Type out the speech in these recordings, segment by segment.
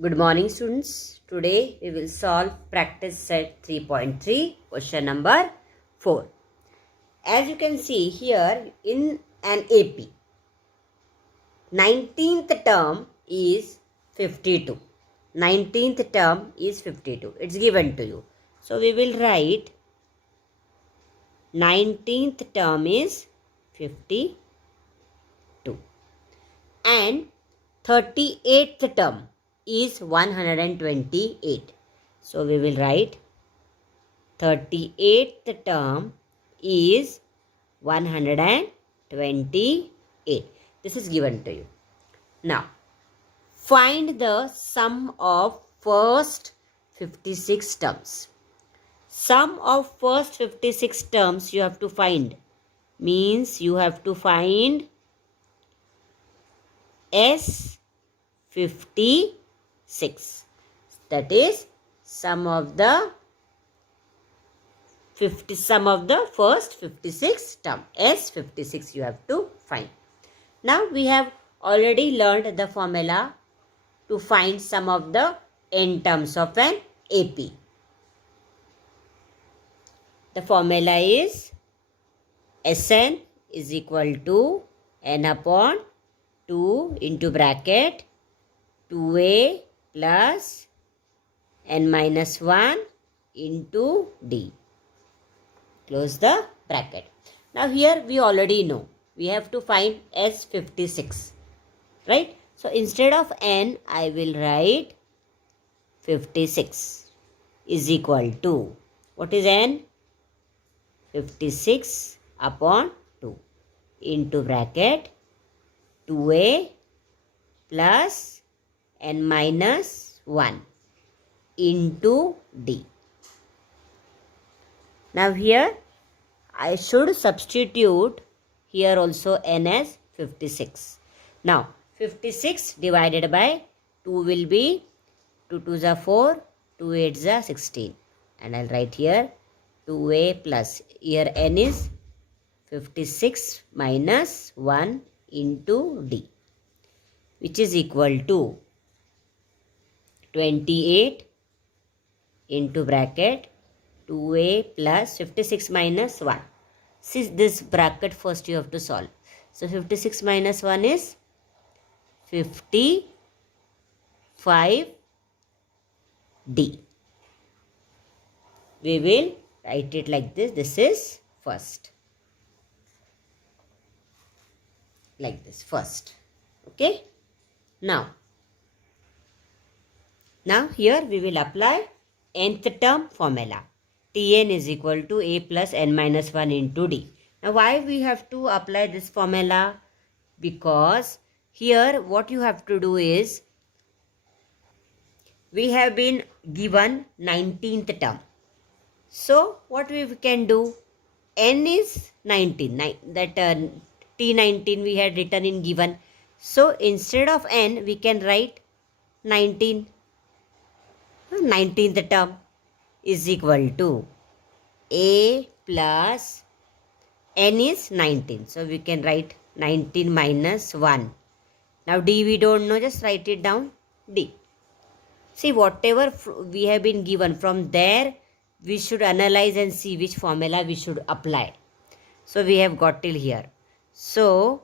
Good morning, students. Today we will solve practice set 3.3 question number 4. As you can see here in an AP, 19th term is 52. 19th term is 52. It's given to you. So we will write 19th term is 52 and 38th term is 128. So we will write 38th term is 128. This is given to you. Now, find the sum of first 56 terms. Sum of first 56 terms you have to find. Means you have to find S56. That is sum of the first 56 term. S56 you have to find. Now we have already learned the formula to find sum of the n terms of an AP. The formula is Sn is equal to n upon 2 into bracket 2a plus n minus 1 into d. Close the bracket. Now here we already know we have to find S56, right? So instead of n I will write 56 is equal to, what is n? 56 upon 2 into bracket 2a plus n minus 1 into d. Now here I should substitute here also n as 56. Now 56 divided by 2 will be 2 2s are 4, 2 8s are 16. And I'll write here 2a plus, here n is 56 minus 1 into d, which is equal to 28 into bracket 2a plus 56 minus 1. See this bracket first you have to solve. So 56 minus 1 is 55d. We will write it like this. This is first. Like this first. Okay. Now here we will apply nth term formula. Tn is equal to a plus n minus 1 into d. Now why we have to apply this formula? Because here what you have to do is, we have been given 19th term. So what we can do? N is 19. T19 we had written in given. So instead of n we can write 19. 19th term is equal to a plus n is 19. So we can write 19 minus 1. Now d we don't know, just write it down, d. See, whatever we have been given, from there we should analyze and see which formula we should apply. So we have got till here. So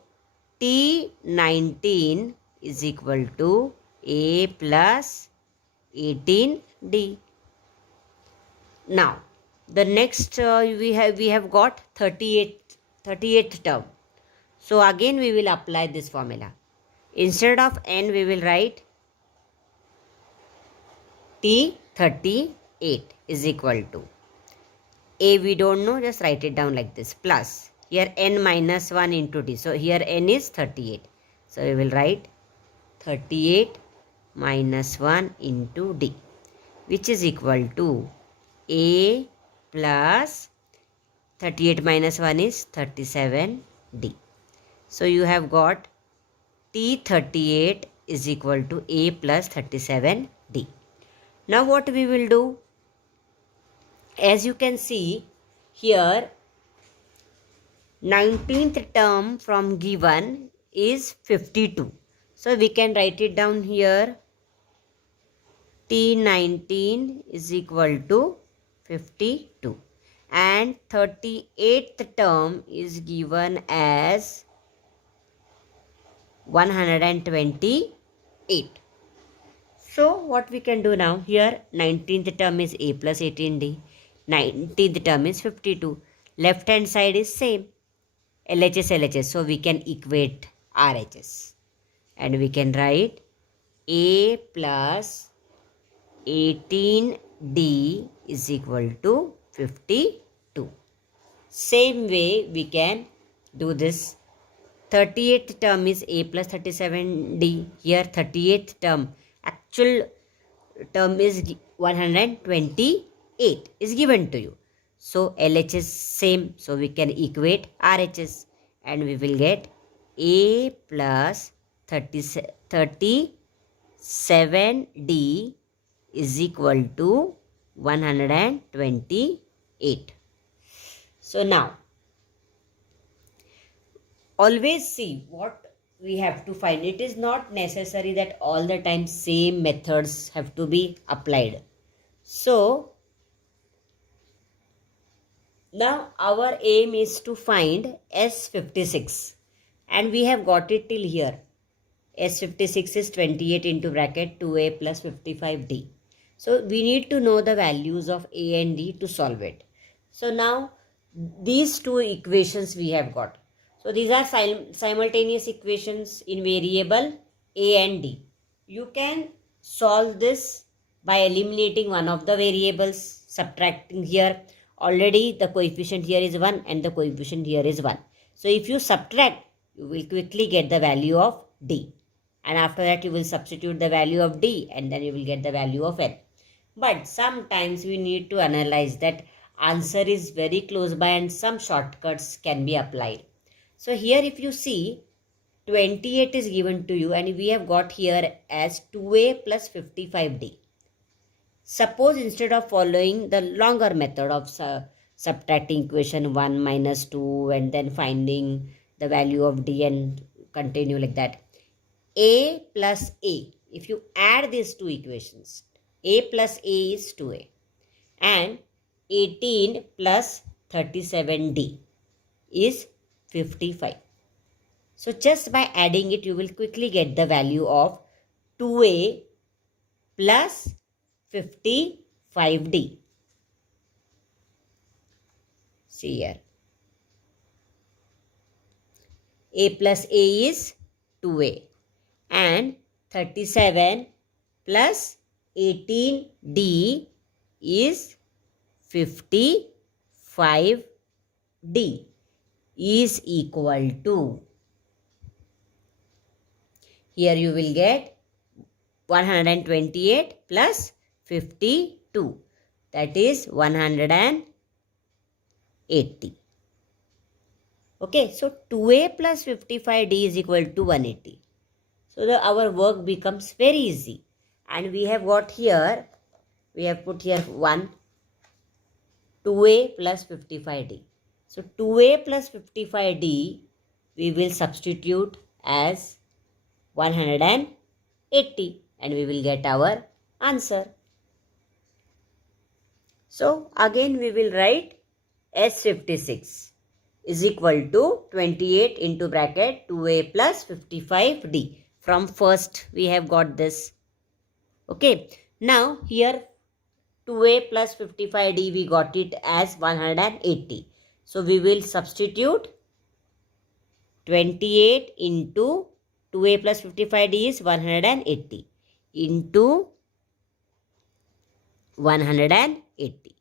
T19 is equal to a plus 18d. Now the next we have got 38th term. So again we will apply this formula. Instead of n we will write T38 is equal to, a we don't know, just write it down like this, plus here n minus 1 into d. So here n is 38. So we will write 38 minus 1 into d, which is equal to a plus 38 minus 1 is 37d. So you have got T38 is equal to a plus 37d. Now what we will do? As you can see here, 19th term from given is 52. So we can write it down here. T19 is equal to 52. And 38th term is given as 128. So what we can do now, here 19th term is a plus 18d, 19th term is 52. Left hand side is same, LHS LHS, so we can equate RHS and we can write a plus 18d is equal to 52. Same way we can do this. 38th term is a plus 37d. Here 38th term, actual term is 128 is given to you. So LHS same, so we can equate RHS and we will get a plus 37d is equal to 128. So now, always see what we have to find. It is not necessary that all the time same methods have to be applied. So now our aim is to find S56 and we have got it till here. S56 is 28 into bracket 2a plus 55d. So we need to know the values of a and d to solve it. So now these two equations we have got. So these are simultaneous equations in variable a and d. You can solve this by eliminating one of the variables, subtracting here. Already the coefficient here is 1 and the coefficient here is 1. So if you subtract, you will quickly get the value of d. And after that you will substitute the value of d and then you will get the value of n. But sometimes we need to analyze that answer is very close by and some shortcuts can be applied. So here if you see 28 is given to you and we have got here as 2a plus 55d. Suppose instead of following the longer method of subtracting equation 1 minus 2 and then finding the value of d and continue like that. A plus a, if you add these two equations, a plus a is 2a and 18 plus 37d is 55. So just by adding it, you will quickly get the value of 2a plus 55d. See here. A plus a is 2a and 37 plus 18d is 55d is equal to, here you will get 128 plus 52, that is 180. Okay, so 2a plus 55d is equal to 180. So our work becomes very easy. And we have got here, we have put here 1, 2a plus 55d. So 2a plus 55d we will substitute as 180 and we will get our answer. So again we will write S56 is equal to 28 into bracket 2a plus 55d. From first we have got this. Okay, now here 2a plus 55d we got it as 180. So we will substitute 28 into 2a plus 55d is 180 into 180.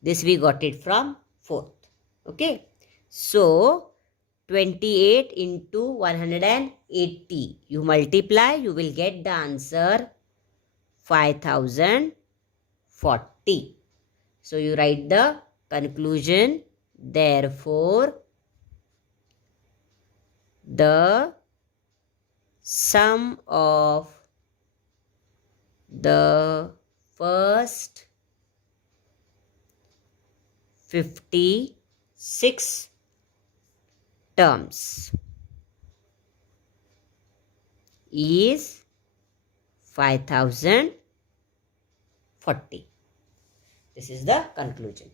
This we got it from fourth. Okay, so 28 into 180 you multiply, you will get the answer 5040. So you write the conclusion. Therefore the sum of the first 56 terms is 5040. 40. This is the conclusion.